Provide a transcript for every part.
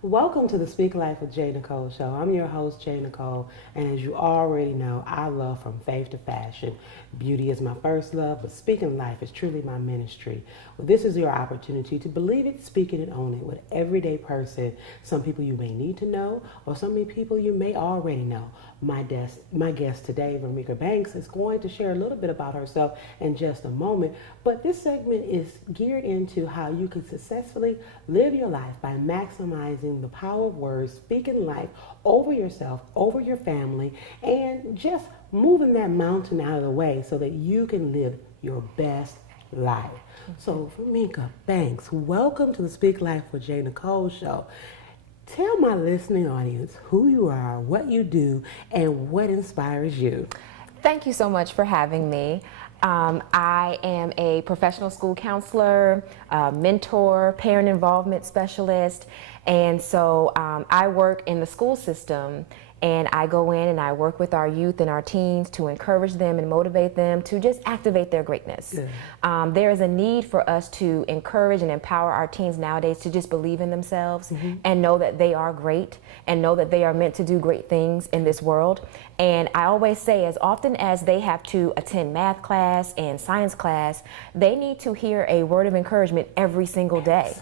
Welcome to the Speak Life with JNicolle show. I'm your host, JNicolle, and as you already know, I love from faith to fashion. Beauty is my first love, but speaking life is truly my ministry. Well, this is your opportunity to believe it, speak it, and own it with everyday person. Some people you may need to know, or some people you may already know. My guest today, Vameker Banks, is going to share a little bit about herself in just a moment, but this segment is geared into how you can successfully live your life by maximizing the power of words, speaking life over yourself, over your family, and just moving that mountain out of the way so that you can live your best life. So, Vameker Banks, welcome to the Speak Life with JNicolle show. Tell my listening audience who you are, what you do, and what inspires you. Thank you so much for having me. I am a professional school counselor, mentor, parent involvement specialist, and so I work in the school system, and I go in and I work with our youth and our teens to encourage them and motivate them to just activate their greatness. There is a need for us to encourage and empower our teens nowadays to just believe in themselves and know that they are great and know that they are meant to do great things in this world. And I always say, as often as they have to attend math class and science class, they need to hear a word of encouragement every single day.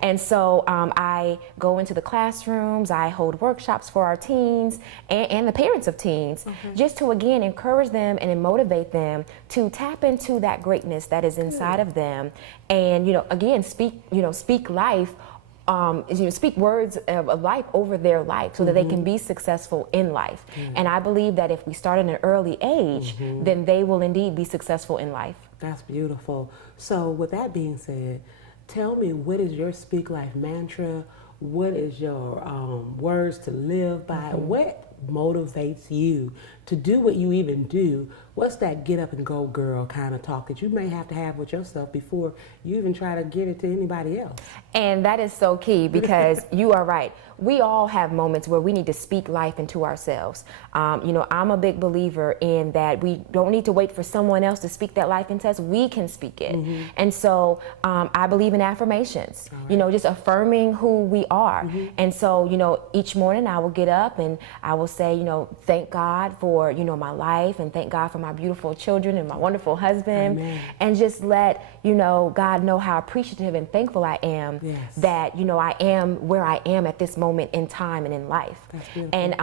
And so I go into the classrooms, I hold workshops for our teens and the parents of teens, just to again encourage them and motivate them to tap into that greatness that is inside of them. And again, speak life. Speak words of life over their life so that they can be successful in life. And I believe that if we start at an early age, then they will indeed be successful in life. That's beautiful. So with that being said, tell me, what is your Speak Life mantra? What is your words to live by? What motivates you to do what you even do? What's that get up and go girl kind of talk that you may have to have with yourself before you even try to give it to anybody else? And that is so key, because you are right. We all have moments where we need to speak life into ourselves. I'm a big believer in that we don't need to wait for someone else to speak that life into us. We can speak it. And so I believe in affirmations, just affirming who we are. And so, each morning I will get up and I will say, thank God for, my life, and thank God for my beautiful children and my wonderful husband. And just let, God know how appreciative and thankful I am that, I am where I am at this moment in time and in life. And,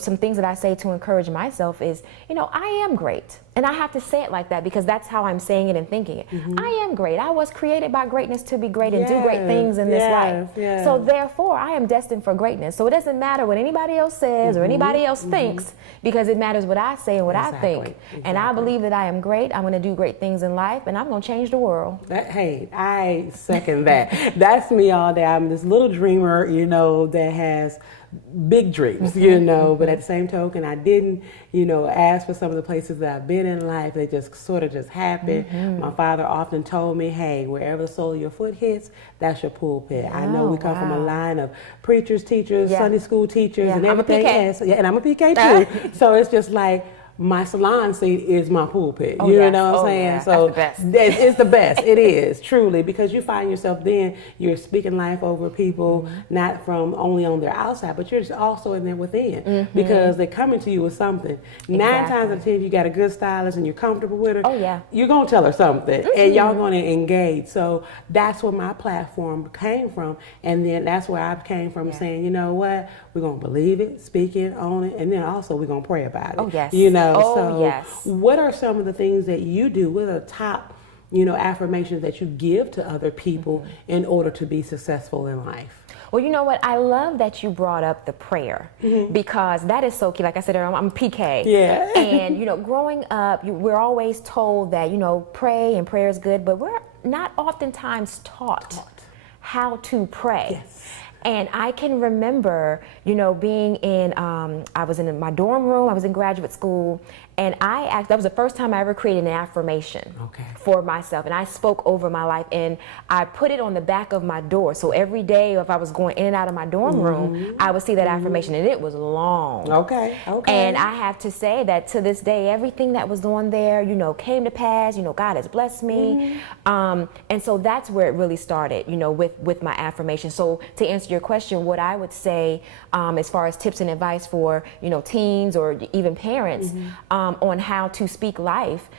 some things that I say to encourage myself is, I am great. And I have to say it like that because that's how I'm saying it and thinking it. I am great. I was created by greatness to be great and do great things in this life. So therefore, I am destined for greatness. So it doesn't matter what anybody else says or anybody else thinks, because it matters what I say and what I think. And I believe that I am great. I'm going to do great things in life, and I'm going to change the world. Hey, I second that. That's me all day. I'm this little dreamer, that has big dreams, but at the same token, I didn't, ask for some of the places that I've been in life. They just sort of just happened. My father often told me, hey, wherever the sole of your foot hits, that's your pulpit. I know we come from a line of preachers, teachers, Sunday school teachers, and everything else. And I'm a PK too. So it's just like, my salon seat is my pulpit. You know what I'm saying? Yeah. So that's the best. It's the best. It is, truly, because you find yourself then, you're speaking life over people, not from only on their outside, but you're just also in there within, because they're coming to you with something. 9 times out of 10, if you got a good stylist and you're comfortable with her, you're going to tell her something, and y'all going to engage. So that's where my platform came from, and then that's where I came from, saying, you know what, we're going to believe it, speak it, own it, and then also we're going to pray about it. What are some of the things that you do? What are the top, affirmations that you give to other people in order to be successful in life? Well, you know what? I love that you brought up the prayer, because that is so key. Like I said, I'm PK. And, growing up, we're always told that, pray and prayer is good, but we're not oftentimes taught how to pray. And I can remember, you know, being in, I was in my dorm room, I was in graduate school, and that was the first time I ever created an affirmation for myself. And I spoke over my life, and I put it on the back of my door. So every day, if I was going in and out of my dorm room, I would see that affirmation, and it was long. And I have to say that to this day, everything that was on there, you know, came to pass. You know, God has blessed me. And so that's where it really started, you know, with my affirmation. So to answer your question, what I would say as far as tips and advice for, you know, teens or even parents, on how to speak life,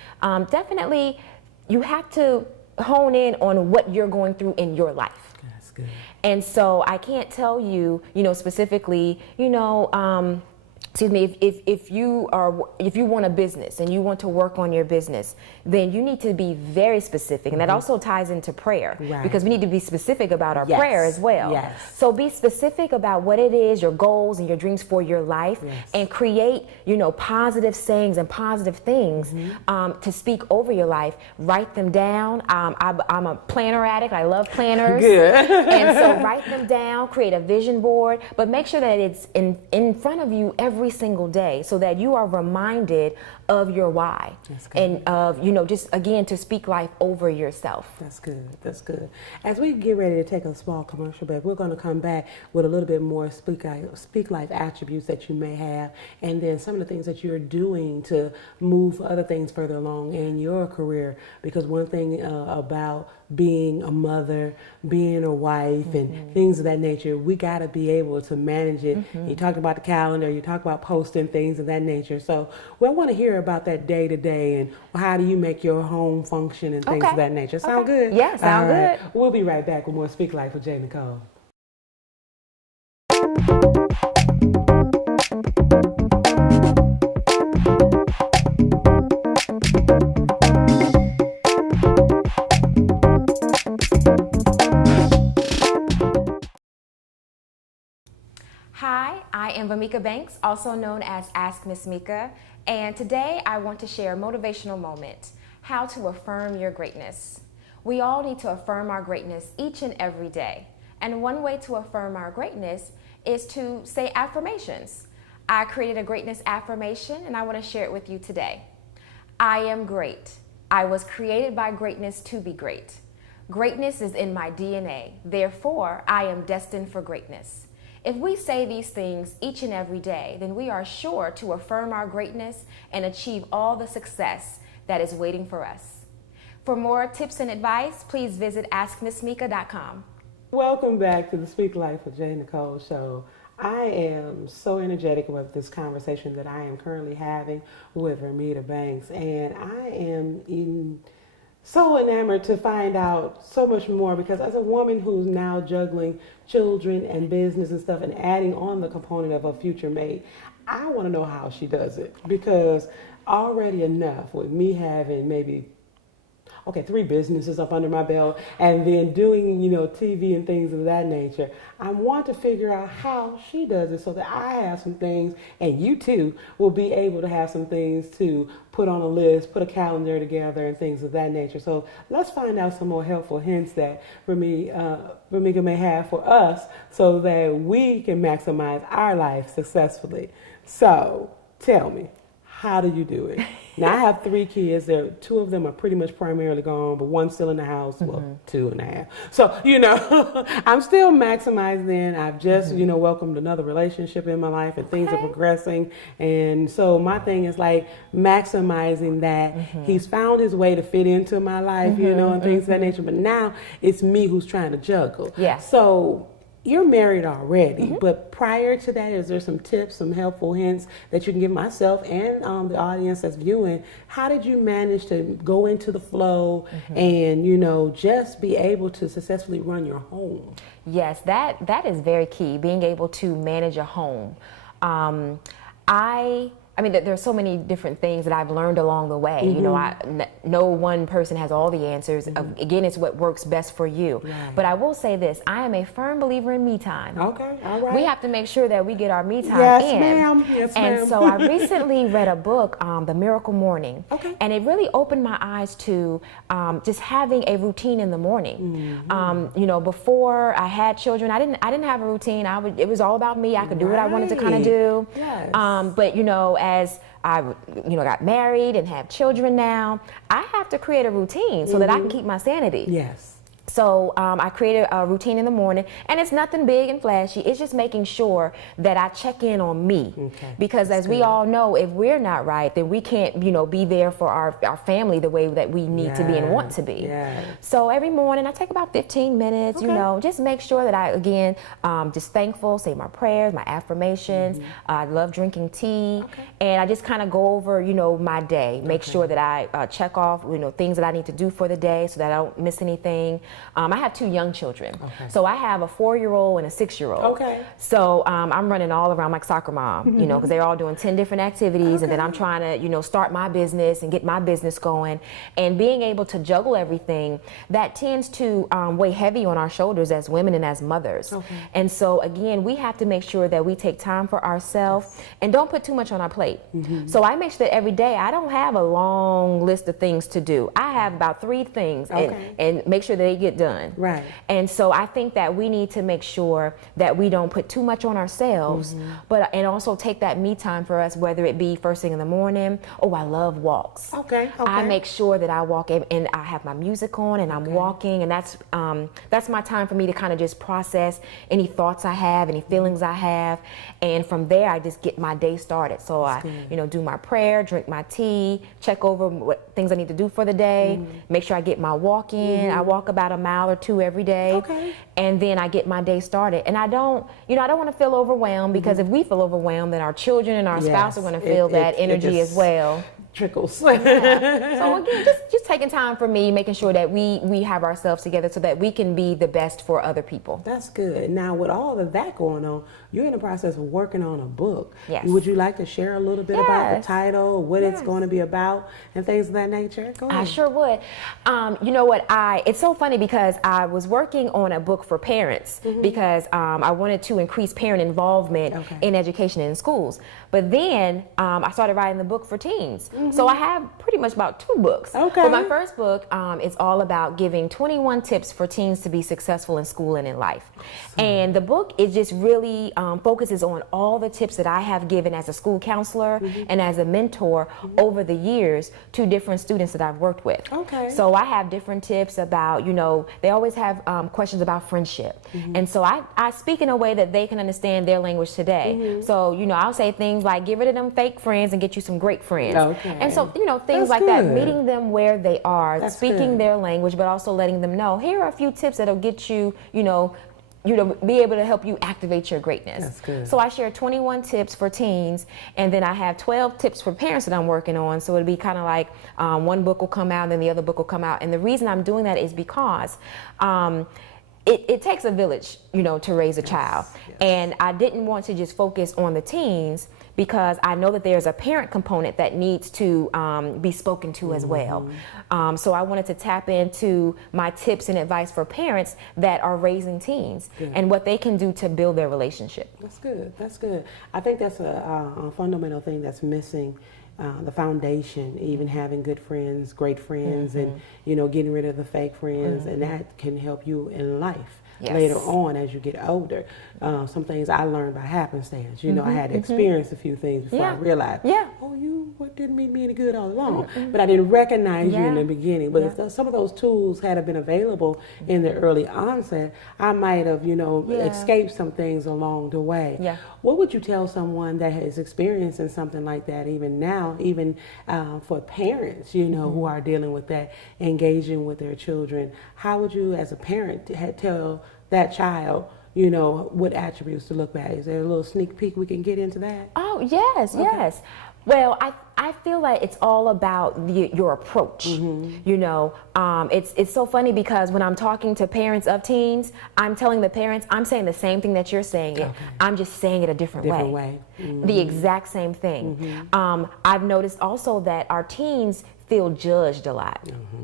definitely you have to hone in on what you're going through in your life. That's good. And so I can't tell you, you know, specifically, you know, excuse me, if you want a business and you want to work on your business, then you need to be very specific. And that also ties into prayer, because we need to be specific about our prayer as well. So be specific about what it is, your goals and your dreams for your life, and create, you know, positive sayings and positive things to speak over your life. Write them down. I'm a planner addict. I love planners. And so write them down, create a vision board, but make sure that it's in front of you every single day, so that you are reminded of your why, and of, you know, just again to speak life over yourself. That's good. That's good. As we get ready to take a small commercial break, we're going to come back with a little bit more speak life attributes that you may have, and then some of the things that you're doing to move other things further along in your career. Because one thing about being a mother, being a wife, and things of that nature, we got to be able to manage it. You talked about the calendar, you talked about posting, things of that nature. So we want to hear about that day to day, and how do you make your home function and things of that nature. Sound good? Yeah, sound good. We'll be right back with more Speak Life with JNicolle. Hi, I am Vameker Banks, also known as Ask Miss Mika, and today I want to share a motivational moment, how to affirm your greatness. We all need to affirm our greatness each and every day, and one way to affirm our greatness is to say affirmations. I created a greatness affirmation, and I want to share it with you today. I am great. I was created by greatness to be great. Greatness is in my DNA, therefore I am destined for greatness. If we say these things each and every day, then we are sure to affirm our greatness and achieve all the success that is waiting for us. For more tips and advice, please visit AskMissMika.com. Welcome back to the Speak Life with JNicolle show. I am so energetic about this conversation that I am currently having with Vameker Banks, and I am so enamored to find out so much more, because as a woman who's now juggling children and business and stuff and adding on the component of a future mate, I want to know how she does it, because already enough with me having maybe 3 businesses up under my belt, and then doing, you know, TV and things of that nature. I want to figure out how she does it, so that I have some things, and you too will be able to have some things to put on a list, put a calendar together, and things of that nature. So let's find out some more helpful hints that Vameker may have for us, so that we can maximize our life successfully. So tell me, how do you do it? Now, I have 3 kids. 2 of them are pretty much primarily gone, but one's still in the house. Well, 2.5. So, you know, I'm still maximizing. I've just, you know, welcomed another relationship in my life, and things are progressing. And so my thing is like maximizing that. He's found his way to fit into my life, you know, and things of that nature. But now it's me who's trying to juggle. So you're married already, but prior to that, is there some tips, some helpful hints that you can give myself and the audience that's viewing? How did you manage to go into the flow and, you know, just be able to successfully run your home? Yes, that is very key, being able to manage a home. I I mean, there's so many different things that I've learned along the way. You know, no one person has all the answers. Again, it's what works best for you. Right. But I will say this, I am a firm believer in me time. Okay, all right. We have to make sure that we get our me time in. Ma'am. Yes, ma'am. And so I recently read a book, The Miracle Morning. Okay. And it really opened my eyes to just having a routine in the morning. You know, before I had children, I didn't have a routine. It was all about me. I could do what I wanted to kind of do. Yes. But you know, as I got married and have children now, I have to create a routine so that I can keep my sanity. Yes. So I created a routine in the morning, and it's nothing big and flashy. It's just making sure that I check in on me. Okay. Because as we all know, if we're not right, then we can't, be there for our family the way that we need to be and want to be. Yes. So every morning I take about 15 minutes, just make sure that I, again, just thankful, say my prayers, my affirmations. I love drinking tea. And I just kind of go over, my day, make sure that I check off, things that I need to do for the day so that I don't miss anything. I have 2 young children. So I have a 4-year-old and a 6-year-old. Okay. So I'm running all around like soccer mom, because they're all doing 10 different activities. And then I'm trying to, start my business and get my business going. And being able to juggle everything, that tends to weigh heavy on our shoulders as women and as mothers. And so again, we have to make sure that we take time for ourselves and don't put too much on our plate. So I make sure that every day I don't have a long list of things to do. I have about 3 things and make sure that they get done. Right. And so I think that we need to make sure that we don't put too much on ourselves, and also take that me time for us, whether it be first thing in the morning. Oh, I love walks. Okay. I make sure that I walk and I have my music on and I'm walking, and that's my time for me to kind of just process any thoughts I have, any feelings I have, and from there I just get my day started. So I, do my prayer, drink my tea, check over what things I need to do for the day, make sure I get my walk in. I walk about a mile or 2 every day, and then I get my day started. And I don't want to feel overwhelmed, because if we feel overwhelmed, then our children and our spouse are going to feel that energy as well. Trickles. So again, just taking time for me, making sure that we have ourselves together so that we can be the best for other people. That's good. Now, with all of that going on, you're in the process of working on a book. Yes. Would you like to share a little bit about the title, what it's going to be about, and things of that nature? Go ahead. I sure would. You know what? It's so funny because I was working on a book for parents because I wanted to increase parent involvement in education in schools. But then I started writing the book for teens. So I have pretty much about 2 books. But my first book is all about giving 21 tips for teens to be successful in school and in life. And the book is just really focuses on all the tips that I have given as a school counselor and as a mentor over the years to different students that I've worked with. So I have different tips about, they always have questions about friendship. And so I speak in a way that they can understand their language today. So, I'll say things like, get rid of them fake friends and get you some great friends. And so, things like that, meeting them where they are, speaking their language, but also letting them know, here are a few tips that'll get you, be able to help you activate your greatness. That's good. So I share 21 tips for teens, and then I have 12 tips for parents that I'm working on. So it'll be kind of like one book will come out, then the other book will come out. And the reason I'm doing that is because it takes a village, to raise a child. And I didn't want to just focus on the teens, because I know that there's a parent component that needs to be spoken to as well. So I wanted to tap into my tips and advice for parents that are raising teens and what they can do to build their relationship. That's good. That's good. I think that's a fundamental thing that's missing. The foundation, even having good friends, great friends, and getting rid of the fake friends, and that can help you in life later on as you get older. Some things I learned by happenstance. I had to experience a few things before I realized, oh, you didn't mean me any good all along. But I didn't recognize you in the beginning. But if some of those tools had been available in the early onset, I might have, escaped some things along the way. What would you tell someone that is experiencing something like that even now, even for parents, who are dealing with that, engaging with their children? How would you, as a parent, tell that child, what attributes to look back. Is there a little sneak peek we can get into that? Oh, yes, okay. Yes. Well, I feel like it's all about your approach. It's so funny because when I'm talking to parents of teens, I'm telling the parents, I'm saying the same thing that you're saying it. Okay. I'm just saying it a different way. The exact same thing. I've noticed also that our teens feel judged a lot.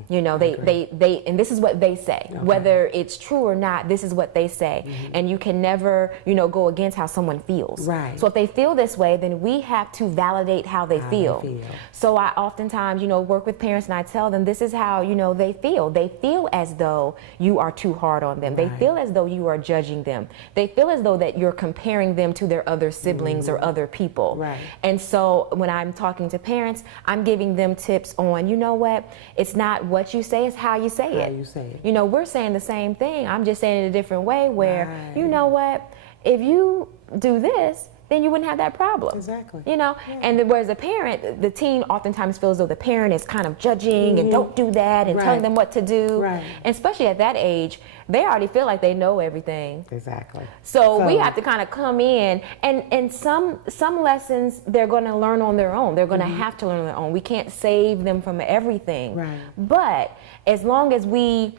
They and this is what they say. Okay. Whether it's true or not, this is what they say. And you can never, go against how someone feels. Right. So if they feel this way, then we have to validate how they feel. So I oftentimes, work with parents and I tell them this is how, they feel. They feel as though you are too hard on them. Right. They feel as though you are judging them. They feel as though that you're comparing them to their other siblings or other people. Right. And so when I'm talking to parents, I'm giving them tips on, it's not what you say, it's how you say it. How you say it. We're saying the same thing. I'm just saying it a different way where, if you do this, then you wouldn't have that problem. Exactly. And whereas a parent, the teen oftentimes feels as though the parent is kind of judging and don't do that and telling them what to do. Right. And especially at that age, they already feel like they know everything. Exactly. So we have to kind of come in and some lessons they're going to learn on their own. They're going to have to learn on their own. We can't save them from everything. Right. But as long as we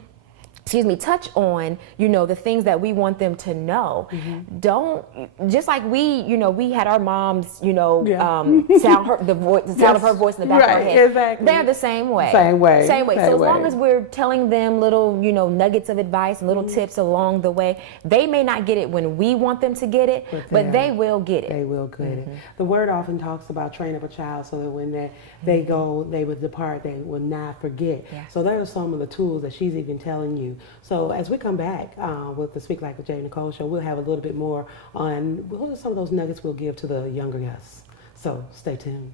touch on, the things that we want them to know. Don't, just like we had our moms, sound the sound of her voice in the back of our head. Exactly. They're the same way. Same way. So as long as we're telling them little, nuggets of advice and little tips along the way, they may not get it when we want them to get it, but they will get it. They will get it. The word often talks about train up a child so that when they go, they will depart, they will not forget. Yeah. So there are some of the tools that she's even telling you. So as we come back with the Speak Life with JNicolle show, we'll have a little bit more on what are some of those nuggets we'll give to the younger guests. So stay tuned.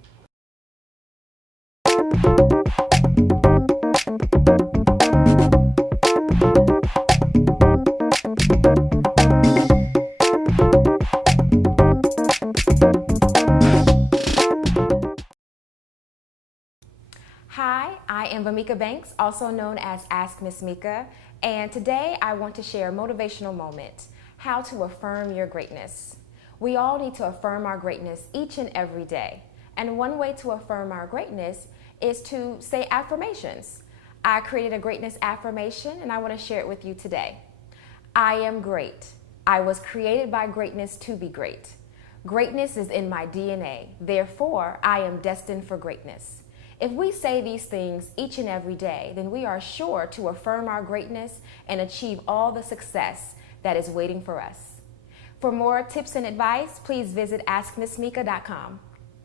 Hi, I am Vameker Banks, also known as Ask Miss Mika, and today I want to share a motivational moment, how to affirm your greatness. We all need to affirm our greatness each and every day, and one way to affirm our greatness is to say affirmations. I created a greatness affirmation and I want to share it with you today. I am great. I was created by greatness to be great. Greatness is in my DNA, therefore I am destined for greatness. If we say these things each and every day, then we are sure to affirm our greatness and achieve all the success that is waiting for us. For more tips and advice, please visit AskMissMika.com.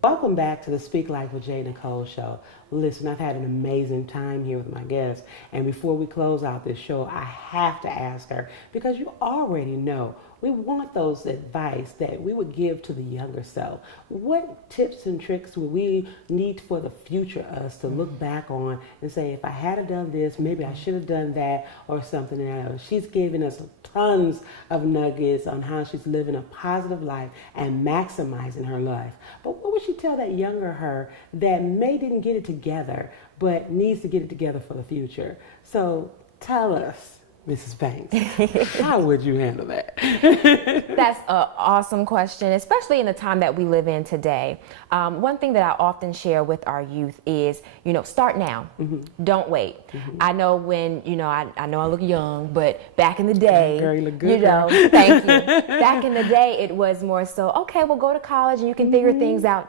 Welcome back to the Speak Life with JNicolle show. Listen, I've had an amazing time here with my guests, and before we close out this show, I have to ask her, because you already know, we want those advice that we would give to the younger self. What tips and tricks would we need for the future us to look back on and say, if I had done this, maybe I should have done that or something else? She's giving us tons of nuggets on how she's living a positive life and maximizing her life. But what would she tell that younger her that may didn't get it together, but needs to get it together for the future? So tell us, Mrs. Banks, how would you handle that? That's an awesome question, especially in the time that we live in today. One thing that I often share with our youth is, start now. Don't wait. I know when, I know I look young, but back in the day, girl, you look good, thank you. Back in the day, it was more so, okay, well, go to college and you can figure things out,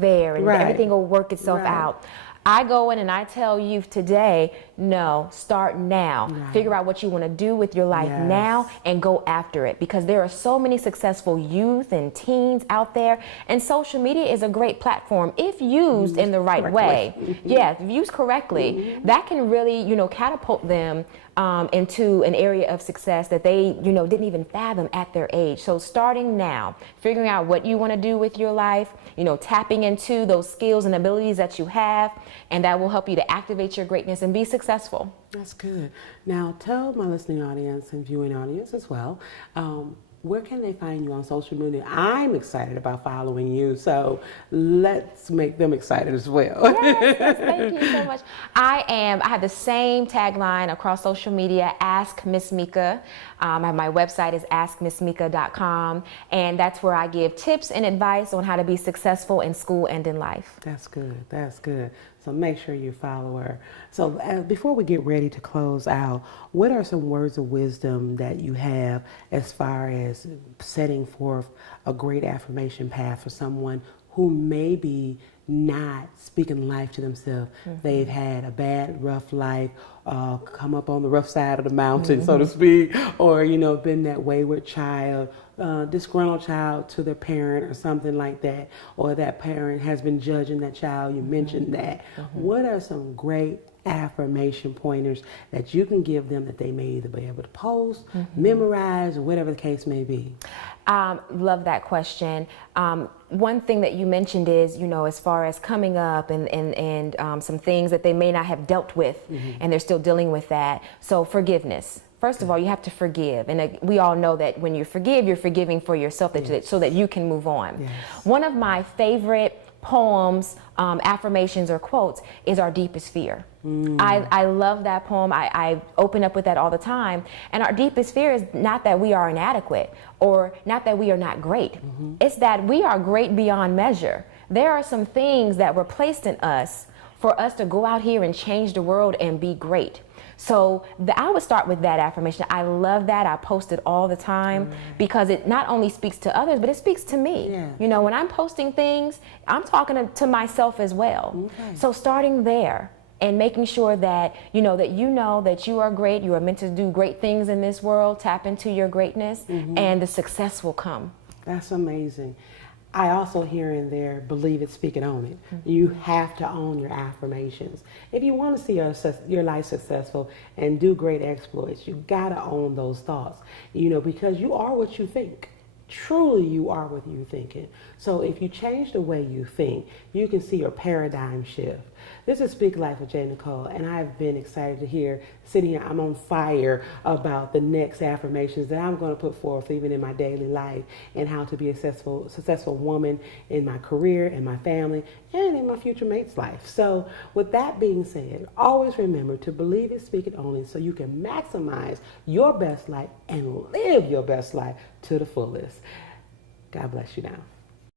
there, and everything will work itself out. I go in and I tell youth today, no, start now. Right. Figure out what you want to do with your life now and go after it, because there are so many successful youth and teens out there, and social media is a great platform if used in the right way. If used correctly, that can really, catapult them into an area of success that they, didn't even fathom at their age. So starting now, figuring out what you want to do with your life, tapping into those skills and abilities that you have, and that will help you to activate your greatness and be successful. That's good. Now tell my listening audience and viewing audience as well, where can they find you on social media? I'm excited about following you, so let's make them excited as well. Yes, thank you so much. I have the same tagline across social media, Ask Miss Mika. My website is askmissmika.com, and that's where I give tips and advice on how to be successful in school and in life. That's good. That's good. So make sure you follow her. So before we get ready to close out, what are some words of wisdom that you have as far as setting forth a great affirmation path for someone who may be not speaking life to themselves? They've had a bad, rough life, come up on the rough side of the mountain, so to speak, or, been that wayward child, disgruntled child to their parent or something like that, or that parent has been judging that child. You mentioned that. What are some great affirmation pointers that you can give them that they may either be able to post, memorize, or whatever the case may be? Love that question. One thing that you mentioned is, as far as coming up and some things that they may not have dealt with, and they're still dealing with that. So forgiveness. First of all, you have to forgive. And we all know that when you forgive, you're forgiving for yourself so that you can move on. Yes. One of my favorite poems, affirmations, or quotes is Our Deepest Fear. I love that poem. I open up with that all the time. And our deepest fear is not that we are inadequate or not that we are not great. It's that we are great beyond measure. There are some things that were placed in us for us to go out here and change the world and be great. So I would start with that affirmation. I love that. I post it all the time because it not only speaks to others, but it speaks to me. Yeah. When I'm posting things, I'm talking to myself as well. Okay. So starting there and making sure that you know that you are great, you are meant to do great things in this world, tap into your greatness, and the success will come. That's amazing. I also hear in there, believe it, speak it, own it. You have to own your affirmations. If you want to see your life successful and do great exploits, you got to own those thoughts, because you are what you think. Truly, you are what you're thinking. So if you change the way you think, you can see your paradigm shift. This is Speak Life with JNicolle, and I've been excited to hear, sitting here, I'm on fire about the next affirmations that I'm going to put forth even in my daily life, and how to be a successful woman in my career, in my family, and in my future mate's life. So with that being said, always remember to believe it, speak it, own it, so you can maximize your best life and live your best life to the fullest. God bless you now.